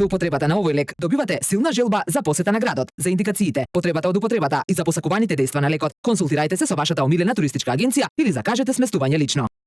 Со употребата на овој лек добивате силна желба за посета на градот. За индикациите, потребата од употребата и за посакуваните дејства на лекот, консултирајте се со вашата омилена туристичка агенција или закажете сместување лично.